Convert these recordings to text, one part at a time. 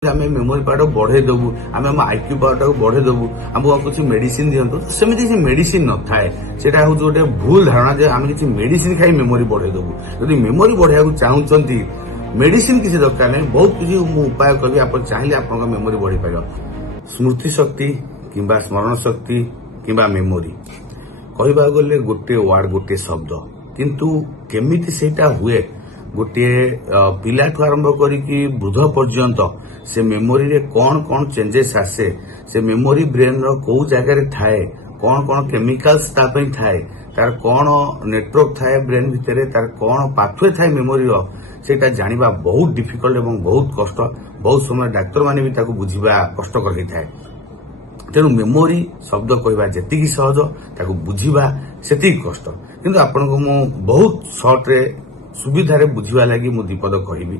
ଆମେ memory power ବଢେଇ ଦେବୁ, ଆମେ ଆମ ଆଇକ୍ୟୁ ପାୱାରଟାକୁ ବଢେଇ ଦେବୁ, ଆମକୁ କିଛି ମେଡିସିନ ଦିଅନ୍ତୁ। ସେମିତି କିଛି ମେଡିସିନ ନଥାଏ। ସେଟା ହଉଛି ଗୋଟେ ଭୁଲ ଧାରଣା ଯେ ଆମେ କିଛି ମେଡିସିନ ଖାଇ ମେମୋରି ବଢେଇ ଦେବୁ। ଯଦି ମେମୋରି ବଢେଇବାକୁ ଚାହୁଁଛନ୍ତି, ମେଡିସିନ କିଛି ଦରକାର ନାହିଁ। ବହୁତ କିଛି ମୁଁ ଉପାୟ କହିବି, ଆପଣ ଚାହିଁଲେ ଆପଣଙ୍କ ମେମୋରି ବଢିପାରିବ। ସ୍ମୃତି ଶକ୍ତି କିମ୍ବା ସ୍ମରଣ ଶକ୍ତି କିମ୍ବା ମେମୋରି କହିବାକୁ ଗଲେ ଗୋଟିଏ ୱାର୍ଡ, ଗୋଟିଏ ଶବ୍ଦ, କିନ୍ତୁ କେମିତି ସେଇଟା ହୁଏ, ଗୋଟିଏ ପିଲାଠୁ ଆରମ୍ଭ କରିକି ବୃଦ୍ଧ ପର୍ଯ୍ୟନ୍ତ ସେ ମେମୋରିରେ କଣ କଣ ଚେଞ୍ଜେସ୍ ଆସେ, ସେ ମେମୋରି ବ୍ରେନର କୋଉ ଜାଗାରେ ଥାଏ, କଣ କଣ କେମିକାଲ୍ସ ତା ପାଇଁ ଥାଏ, ତାର କଣ ନେଟୱାର୍କ ଥାଏ ବ୍ରେନ ଭିତରେ, ତାର କଣ ପାଥୱେ ଥାଏ ମେମୋରିର, ସେଇଟା ଜାଣିବା ବହୁତ ଡିଫିକଲ୍ଟ ଏବଂ ବହୁତ କଷ୍ଟ। ବହୁତ ସମୟ ଡାକ୍ତରମାନେ ବି ତାକୁ ବୁଝିବା କଷ୍ଟକର ହେଇଥାଏ। ତେଣୁ ମେମୋରି ଶବ୍ଦ କହିବା ଯେତିକି ସହଜ, ତାକୁ ବୁଝିବା ସେତିକି କଷ୍ଟ। କିନ୍ତୁ ଆପଣଙ୍କୁ ମୁଁ ବହୁତ ସର୍ଟରେ ସୁବିଧାରେ ବୁଝିବା ଲାଗି ମୁଁ ଦିପଦ କହିବି।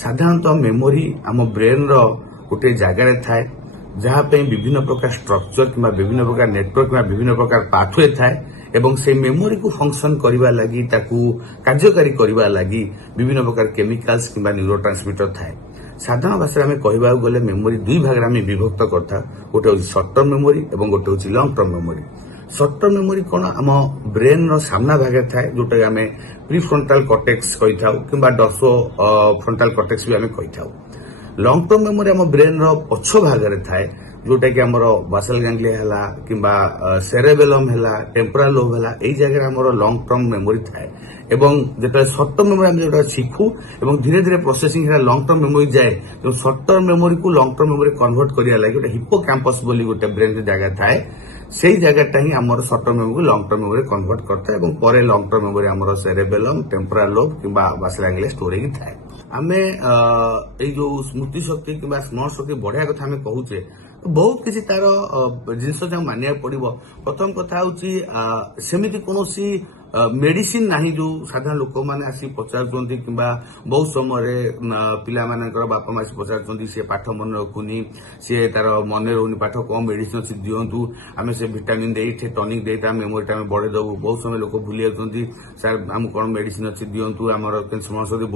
ସାଧାରଣତଃ ମେମୋରି ଆମ ବ୍ରେନର ଗୋଟେ ଜାଗାରେ ଥାଏ, ଯାହା ପାଇଁ ବିଭିନ୍ନ ପ୍ରକାର ଷ୍ଟ୍ରକ୍ଚର କିମ୍ବା ବିଭିନ୍ନ ପ୍ରକାର ନେଟୱାର୍କ କିମ୍ବା ବିଭିନ୍ନ ପ୍ରକାର ପାଥୱେ ଥାଏ ଏବଂ ସେଇ ମେମୋରିକୁ ଫଙ୍କସନ କରିବା ଲାଗି, ତାକୁ କାର୍ଯ୍ୟକାରୀ କରିବା ଲାଗି ବିଭିନ୍ନ ପ୍ରକାର କେମିକାଲ୍ସ କିମ୍ବା ନ୍ୟୁରୋ ଟ୍ରାନ୍ସମିଟର ଥାଏ। ସାଧାରଣ ଭାଷାରେ ଆମେ କହିବାକୁ ଗଲେ ମେମୋରି ଦୁଇ ଭାଗରେ ଆମେ ବିଭକ୍ତ କରିଥାଉ। ଗୋଟେ ହେଉଛି ସର୍ଟ ଟର୍ମ ମେମୋରି ଏବଂ ଗୋଟେ ହେଉଛି long term memory. Short term memory କଣ, ଆମ ବ୍ରେନର ସାମ୍ନା ଭାଗରେ ଥାଏ, ଯୋଉଟାକି ଆମେ ପ୍ରିଫ୍ରଣ୍ଟାଲ କର୍ଟେକ୍ସ କହିଥାଉ କିମ୍ବା ଡର୍ସୋ ଫ୍ରଣ୍ଟାଲ କର୍ଟେକ୍ସ ବି ଆମେ କହିଥାଉ। ଲଙ୍ଗ ଟର୍ମ ମେମୋରି ଆମ ବ୍ରେନର ପଛ ଭାଗରେ ଥାଏ, ଯୋଉଟାକି ଆମର ବାସାଲ ଗାଙ୍ଗ୍ଲିଆ ହେଲା କିମ୍ବା ସେରେବେଲମ ହେଲା, ଟେମ୍ପୋରାଲ ଲୋବ ହେଲା, ଏଇ ଜାଗାରେ ଆମର ଲଙ୍ଗ ଟର୍ମ ମେମୋରି ଥାଏ। ଏବଂ ଯେତେବେଳେ ସର୍ଟ ଟର୍ମ ମେମୋରି ଆମେ ଯୋଉଟା ଶିଖୁ ଏବଂ ଧୀରେ ଧୀରେ ପ୍ରୋସେସିଂ ହେଲା ଲଙ୍ଗ ଟର୍ମ ମେମୋରି ଯାଏ, ତେଣୁ ସର୍ଟ ଟର୍ମ ମେମୋରିକୁ ଲଙ୍ଗ ଟର୍ମ ମେମୋରି କନଭର୍ଟ କରିବା ଲାଗି ଗୋଟେ ହିପୋ କ୍ୟାମ୍ପସ ବୋଲି ଗୋଟେ ବ୍ରେନରେ ଜାଗା ଥାଏ। ସେଇ ଜାଗାଟା ହିଁ ଆମର short term memory long term memory convert କରିଥାଏ ଏବଂ ପରେ ଲଙ୍ଗ ଟର୍ମ ମେମୋରି ଆମର ସେରେବେଲମ, ଟେମ୍ପୋରାଲ ଲୋବ କିମ୍ବା ବାସାଲ ଗାଙ୍ଗ୍ଲିଆ ଷ୍ଟୋର ହେଇକି ଥାଏ। ଆମେ ଏଇ ଯୋଉ ସ୍ମୃତି ଶକ୍ତି କିମ୍ବା ସ୍ମରଣ ଶକ୍ତି ବଢିଆ କଥା ଆମେ କହୁଛେ, ବହୁତ କିଛି ତାର ଜିନିଷ ଯାହା ମାନିବାକୁ ପଡିବ। ପ୍ରଥମ କଥା ହଉଛି ସେମିତି କୌଣସି ମେଡିସିନ ନାହିଁ ଯୋଉ ସାଧାରଣ ଲୋକମାନେ ଆସି ପଚାରୁଛନ୍ତି କିମ୍ବା ବହୁତ ସମୟରେ ପିଲାମାନଙ୍କର ବାପା ମା ଆସି ପଚାରୁଛନ୍ତି, ସିଏ ପାଠ ମନେ ରଖୁନି, ସିଏ ତାର ମନେ ରହୁନି ପାଠ, କଣ ମେଡିସିନ ଅଛି ଦିଅନ୍ତୁ, ଆମେ ସେ ଭିଟାମିନ ଦେଇ ଟନିକ ଦେଇ ତା ମେମୋରିଟା ଆମେ ବଢେଇ ଦବୁ। ବହୁତ ସମୟ ଲୋକ ଭୁଲି ଯାଉଛନ୍ତି, ସାର୍ ଆମକୁ କଣ ମେଡିସିନ ଅଛି ଦିଅନ୍ତୁ, ଆମର ସ୍ମରଣ ଶକ୍ତି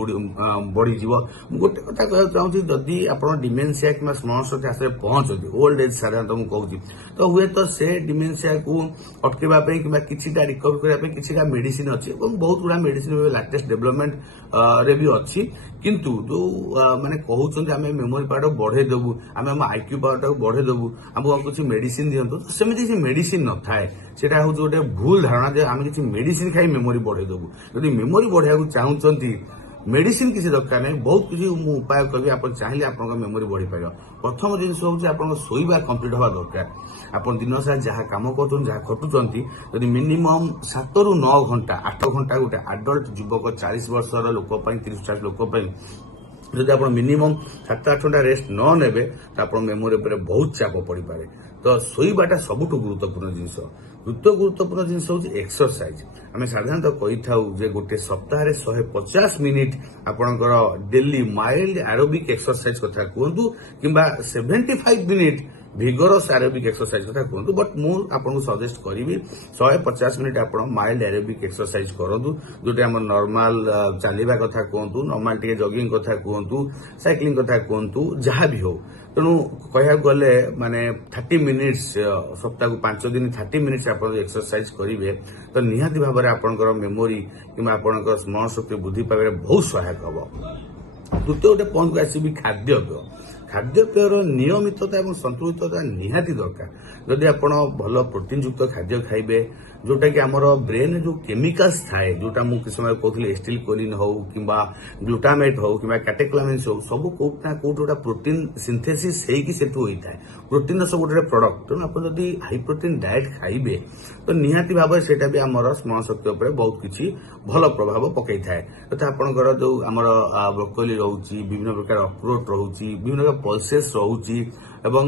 ବଢିଯିବ। ମୁଁ ଗୋଟେ କଥା କହିବାକୁ ଚାହୁଁଛି, ଯଦି ଆପଣ ଡିମେନ୍ସିଆ କିମ୍ବା ସ୍ମରଣ ଶକ୍ତି ହାତରେ ପହଞ୍ଚନ୍ତି, ଓଲ୍ଡ ଏଜ୍ ସାଧାରଣତଃ ମୁଁ କହୁଛି, ତ ହୁଏତ ସେ ଡିମେନ୍ସିଆକୁ ଅଟକେଇବା ପାଇଁ କିମ୍ବା କିଛିଟା ରିକଭର କରିବା ପାଇଁ କିଛିଟା ମେଡିସିନ ଅଛି ଏବଂ ବହୁତ ଗୁଡା ମେଡିସିନ ଲାଟେଷ୍ଟ ଡେଭଲପମେଣ୍ଟ ରେ ବି ଅଛି। କିନ୍ତୁ ଯୋଉ ମାନେ କହୁଛନ୍ତି ଆମେ ମେମୋରି ପାୱାରଟାକୁ ବଢେଇ ଦେବୁ, ଆମେ ଆମ ଆଇକ୍ୟୁ ପାୱାରଟାକୁ ବଢେଇ ଦେବୁ, ଆମକୁ କିଛି ମେଡିସିନ ଦିଅନ୍ତୁ, ସେମିତି କିଛି ମେଡିସିନ ନଥାଏ। ସେଟା ହଉଛି ଗୋଟେ ଭୁଲ ଧାରଣା ଯେ ଆମେ କିଛି ମେଡିସିନ ଖାଇ ମେମୋରି ବଢେଇ ଦେବୁ। ଯଦି ମେମୋରି ବଢେଇବାକୁ ଚାହୁଁଛନ୍ତି, ମେଡିସିନ କିଛି ଦରକାର ନାହିଁ। ବହୁତ କିଛି ମୁଁ ଉପାୟ କହିବି, ଆପଣ ଚାହିଁଲେ ଆପଣଙ୍କ ମେମୋରି ବଢିପାରିବ। ପ୍ରଥମ ଜିନିଷ ହଉଛି ଆପଣଙ୍କ ଶୋଇବା କମ୍ପ୍ଲିଟ ହେବା ଦରକାର। ଆପଣ ଦିନ ସାରା ଯାହା କାମ କରୁଛନ୍ତି, ଯାହା ଖଟୁଛନ୍ତି, ଯଦି ମିନିମମ୍ 7 ରୁ 9 ଘଣ୍ଟା, 8 ଘଣ୍ଟା ଗୋଟେ ଆଡଲ୍ଟ ଯୁବକ 40 ବର୍ଷର ଲୋକ ପାଇଁ, 30-40 ଲୋକ ପାଇଁ ଯଦି ଆପଣ ମିନିମମ୍ 7-8 ଘଣ୍ଟା ରେଷ୍ଟ ନ ନେବେ, ତ ଆପଣ ମେମୋରି ଉପରେ ବହୁତ ଚାପ ପଡିପାରେ। ତ ଶୋଇବାଟା ସବୁଠୁ ଗୁରୁତ୍ୱପୂର୍ଣ୍ଣ ଜିନିଷ। ଗୁରୁତ୍ୱପୂର୍ଣ୍ଣ ଜିନିଷ ହଉଛି ଏକ୍ସରସାଇଜ। ଆମେ ସାଧାରଣତଃ କହିଥାଉ ଯେ ଗୋଟେ ସପ୍ତାହରେ 150 ମିନିଟ ଆପଣଙ୍କର ଡେଲି ମାଇଲ୍ଡ ଆରୋବିକ୍ ଏକ୍ସରସାଇଜ କଥା କୁହନ୍ତୁ କିମ୍ବା 75 ମିନିଟ ଭିଗରସ୍ ଆରୋବିକ୍ ଏକ୍ସରସାଇଜ କଥା କୁହନ୍ତୁ, ବଟ୍ ମୁଁ ଆପଣଙ୍କୁ ସଜେଷ୍ଟ କରିବି 150 ମିନିଟ ଆପଣ ମାଇଲ୍ଡ ଆରୋବିକ୍ ଏକ୍ସରସାଇଜ କରନ୍ତୁ, ଯୋଉଟା ଆମର ନର୍ମାଲ ଚାଲିବା କଥା କୁହନ୍ତୁ, ନର୍ମାଲ ଟିକେ ଜଗିଂ କଥା କୁହନ୍ତୁ, ସାଇକ୍ଲିଂ କଥା କୁହନ୍ତୁ, ଯାହା ବି ହଉ। ତେଣୁ କହିବାକୁ ଗଲେ ମାନେ 30 ମିନିଟ୍ସ, ସପ୍ତାହକୁ 5 ଦିନ 30 ମିନିଟ୍ସ ଆପଣ ଏକ୍ସରସାଇଜ କରିବେ, ତ ନିହାତି ଭାବରେ ଆପଣଙ୍କର ମେମୋରି କିମ୍ବା ଆପଣଙ୍କର ସ୍ମରଣ ଶକ୍ତି ବୃଦ୍ଧି ପାଇବାରେ ବହୁତ ସହାୟକ ହବ। ଦ୍ୱିତୀୟ ଗୋଟେ ପଏଣ୍ଟକୁ ଆସିବି, ଖାଦ୍ୟପେୟ। ଖାଦ୍ୟପେୟର ନିୟମିତତା ଏବଂ ସନ୍ତୁଳିତତା ନିହାତି ଦରକାର। ଯଦି ଆପଣ ଭଲ ପ୍ରୋଟିନ ଯୁକ୍ତ ଖାଦ୍ୟ ଖାଇବେ, ଯୋଉଟା କି ଆମର ବ୍ରେନରେ ଯୋଉ କେମିକାଲ୍ସ ଥାଏ, ଯୋଉଟା ମୁଁ କିଛି ସମୟ କହୁଥିଲି ଏଷ୍ଟିଲ କୋଲିନ ହଉ କିମ୍ବା ଗ୍ଲୁଟାମେଟ ହଉ କିମ୍ବା କାଟେକ୍ଲାମିନ୍ସ ହଉ, ସବୁ କୋଉଠି ନା କୋଉଠି ଗୋଟେ ପ୍ରୋଟିନ ସିନ୍ଥେସିସ୍ ହେଇକି ସେଠୁ ହୋଇଥାଏ। ପ୍ରୋଟିନର ସବୁ ଗୋଟେ ପ୍ରଡକ୍ଟ। ତେଣୁ ଆପଣ ଯଦି ହାଇ ପ୍ରୋଟିନ ଡାଏଟ୍ ଖାଇବେ, ତ ନିହାତି ଭାବରେ ସେଇଟା ବି ଆମର ସ୍ମରଣ ଶକ୍ତି ଉପରେ ବହୁତ କିଛି ଭଲ ପ୍ରଭାବ ପକେଇଥାଏ। ତଥା ଆପଣଙ୍କର ଯୋଉ ଆମର ବ୍ରୋକୋଲି ରହୁଛି, ବିଭିନ୍ନ ପ୍ରକାର ଅକ୍ରୋଟ ରହୁଛି, ବିଭିନ୍ନ ପ୍ରକାର ପଲସେସ୍ ରହୁଛି ଏବଂ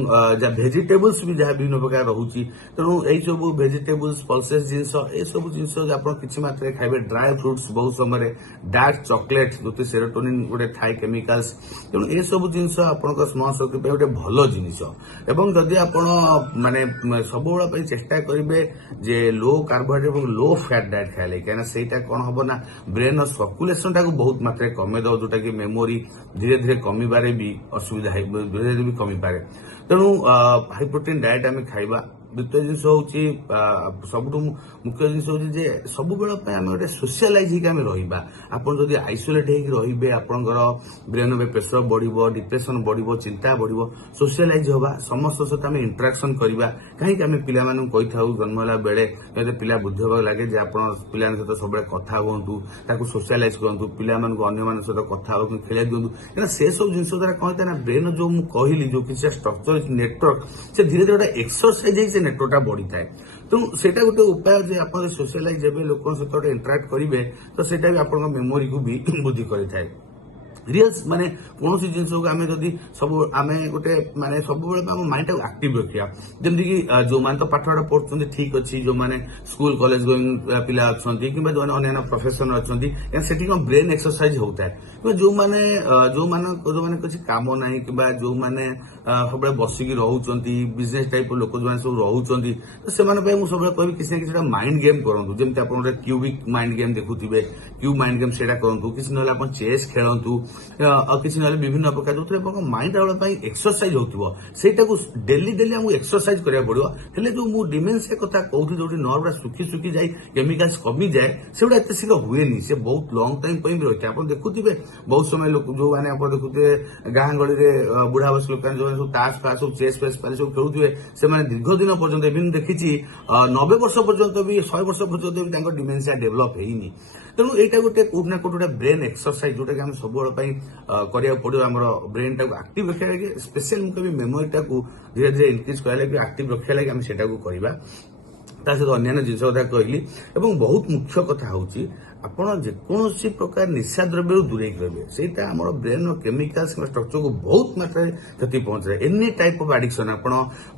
ଭେଜିଟେବୁଲ୍ସ ବି ଯାହା ବିଭିନ୍ନ ପ୍ରକାର ରହୁଛି। ତେଣୁ ଏଇ ସବୁ ଭେଜିଟେବୁଲ୍ସ, ପଲସେସ୍ जिनस ए सब जिनस आप किसी मात्रा खाइबे ड्राई फ्रुट्स बहुत समय डार्क चॉकलेट जो सेरोटोनिन गोटे थाए केमिकल्स तेणु ए सब जिनस आपन स्मरण शक्ति गोटे भल जिनिस एवं जदि आप माने सब चेष्टा करेंगे जे लो कार्बोहाइड्रेट और लो फैट डाइट खाइले कहीं सेटा कौन हम ना ब्रेन सर्कुलेसन टाक बहुत मात्रा कमे दो जोटा कि मेमोरी धीरे धीरे कमिबारे भी असुविधा धीरे धीरे भी कमी पारे तेणु हाई प्रोटीन डाइट आम खाइबा द्वितीय जिन हूँ सब मुख्य जिन हूँ सब बेल आम गोटे सोशियालाइज होकर आपड़ जब आइसोलेट होते आपंकर ब्रेन में प्रेसर बढ़ डिप्रेशन बढ़ चिंता बढ़ सोशियालाइज हवा समस्त सहित आम इंटराक्शन करवा कहीं आम पे कही जन्म है बेले पिला बुद्धि हाँ लगे आप पिला सहित सब कथा हूँ सोशियालाइज करूँ पिला अन्य सहित कथा खेल दिखाँ क्या से सब जिन द्वारा कौन होता है ब्रेन जो कहली जो किसी स्ट्रक्चर नेटवर्क से धीरे धीरे गोटे एक्सरसाइज नेटवर्कटा बढ़ी थाए तेणु से गोटे उपाय जे आप सोशियालाइज हे लोक सहित इंटराक्ट करेंगे तो सेटा भी आप मेमोरी को भी वृद्धि करें रियल्स माने कौन सी जिन आम जदि सब आम गोटे माने सब माइंड टाक एक्टिव रखा जमी कि जो मैंने तो पाठपाठ पढ़ुं ठीक अच्छी जो मैंने स्कूल कॉलेज गोइंग पिला अच्छा कि जो अन्य प्रोफेशन अच्छा से ब्रेन एक्सरसाइज होता है जो मैंने किसी काम ना कि जो मैंने सब बसिकी रोचे बिजनेस टाइप लोक जो सब रोचे तो से सब कह किसी ना किसी माइंड गेम करूँ जमी आप गोटे क्यूबिक माइंड गेम देखुए क्यूब माइंड गेम से करूँ किसी ना आप चेस खेलतु किसी ना विभिन्न प्रकार जो माइंड एक्सरसाइज होता डेली डेली आमको एक्सरसाइज करा पड़ो हेले जो मुझे डिमेंशिया कथा कहूँ जो नर्व सुखी सुखी जाए केमिकाल्स कमी जाए से गुड़ा एत शीघ्र हुए से बहुत लंग टाइम भी रही है आप देखुए बहुत समय लोग जो मैंने आप देखुए गाँ गली में बुढ़ा बस लोक जो ताश फाश सब चेस फेस सब खेलुए से दीर्घ दिन पर्यंत इवन देखी 90 वर्ष पर्यंत भी 100 वर्ष पर्यंत भी डिमेंशिया डेभलप होनी तेणु यहाँ गोटे कौट ना कौट गोटे ब्रेन एक्सरसाइज जोटा कि आम सब करा पड़ो आम ब्रेन टाक एक्टिव रखा लगे स्पेशल मुझे मेमोरी टाक धीरे धीरे इनक्रिज करा लगे एक्टिव रखा लगे आम सेटा करवा सहित अन्य जिन कथा कहली और बहुत मुख्य कथा हूँ आपड़ जेकोसी प्रकार निशा द्रव्य दूरे रहे से आम ब्रेन केमिकल्स स्ट्रक्चर को बहुत मात्रा क्षति पहुंचाए एनी टाइप ऑफ एडिक्शन आप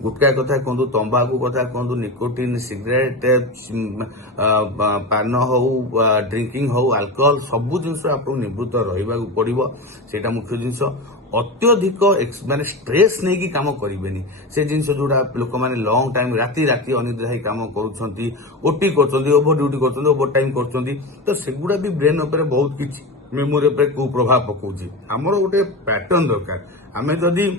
गुटखा कथा कहतु तंबाकू कथा कहतु निकोटिन सिगरेट पान हो ड्रिंकिंग हो अल्कोहल सबू जिन आपको निवृत्त रहा पड़ो से मुख्य जिनस अत्यधिक माने स्ट्रेस नहीं कि काम करेंगे से जिन जोड़ा लोक मैंने लंग टाइम राति राति अनिद्रा काम करुँच ओटी कर ओभर ड्यूटी कर ओभर टाइम कर तो सेगुड़ा भी ब्रेन उपर बहुत किसी मेमोरी कुप्रभाव पकाउछि आमर गोटे पैटर्न दरकार आम जदि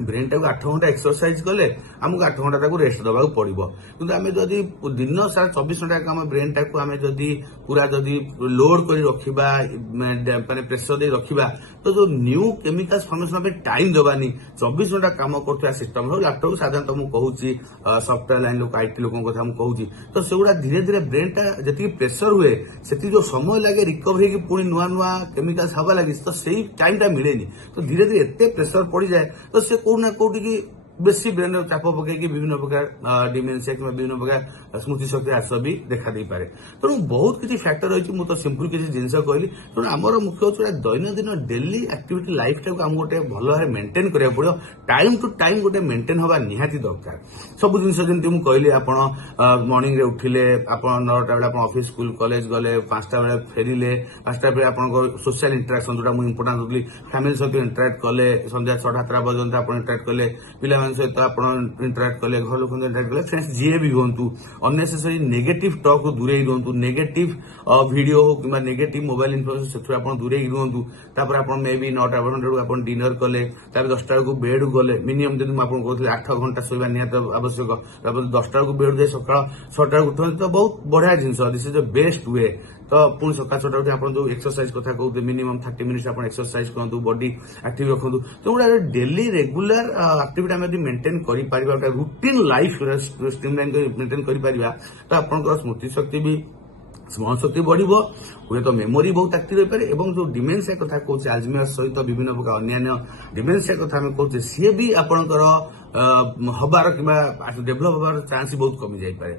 ब्रेन टाक 8 घंटा एक्सरसाइज कले आमको 8 घंटा ताको रेस्ट दबा पड़ो कि आम जदि दिन सारा 24 घंटा आम ब्रेन टाक आम जदि पूरा जदि लोड कर रखा माने प्रेसर दे रखा तो जो न्यू केमिकल्स फॉर्मेशन टाइम दबानी 24 घंटा काम कर सिस्टम लैपटॉप साधारणतः मुझे कहूँ सफ्टवेयर लाइन लोक आईटी लोक कथा मुझे तो सेगुड़ा धीरे धीरे ब्रेन टा जी प्रेसर हुए से जो समय लगे रिकवर हो पुणी नुआ नुआ केमिकल्स हवा लगे तो से टाइम टा मिले तो धीरे धीरे एत प्रेसर पड़ जाए तो से कौटना कौटी बेसी ब्रेन चाप पकईकि विभिन्न प्रकार डिमेंशिया कि विभिन्न प्रकार स्मृति शक्ति ह्रास भी देखा दे पारे तेणु बहुत किसी फैक्टर रही मुझे सिंपल किसी जिनस कहली तेणु आमर मुख्य हूँ दैनंदिन डेली एक्टिविटी लाइफ टाक आम गोटे भल भाव मेंटेन करा पड़ो टाइम टू टाइम गोटे मेंटेन हवा निहाती दरकार सब जिन जमी मुझे कहली आप मर्निंग रे उठिले आप 9टा बेले ऑफिस स्कूल कॉलेज गले 5टा बेले फेरिले 5टा बेले आप सोशल इंटराक्शन जो मुझे इंपोर्टाट दूसरी फैमिली सहित इंटराक्ट कले संध्या 6-7 पर्यंत आप इंटराक्ट कले पिला सहित आप इंटराक्ट कले घर लोक इंटराक्ट कले फ्रेंड्स जी भी हूँ अननेसेसरी नेगेटिव टॉक को दूरे रुहतु नेगेटिव वीडियो हो कि नेगेटिव मोबाइल इनफॉरमेशन से आप दूरे रुहतु तापर आप मे बी 9टा 10टा आप डिनर कले 10टा को बेड गले मिनिमम जब मुझे कहते 8 घंटा शोवा निहत आवश्यक 10टा को बेड जाए सका 6टा उठते तो बहुत बढ़िया जिनस this is the best way तो पुणी सका 6टा उठे आप जो एक्सरसाइज कथा कहते मिनिमम 30 मिनिट्स आप एक्सरसाइज करूँ बॉडी एक्टिव रखु तो गोटे डेली रेगुलर एक्टिविटी आम मेंटेन कर रूटीन लाइफ स्ट्रीमलाइन मेंटेन कर तो आपंकर स्मृति शक्ति भी स्मरण शक्ति बढ़ो हुए तो मेमोरी बहुत एक्टिव हो पाए और जो डिमेंशिया कथा कहते आल्जाइमर सहित विभिन्न प्रकार अन्य डिमेंशिया कथा कहते सी भी आपंकर हबार कि डेभलप हबार चांस बहुत कमी जाए।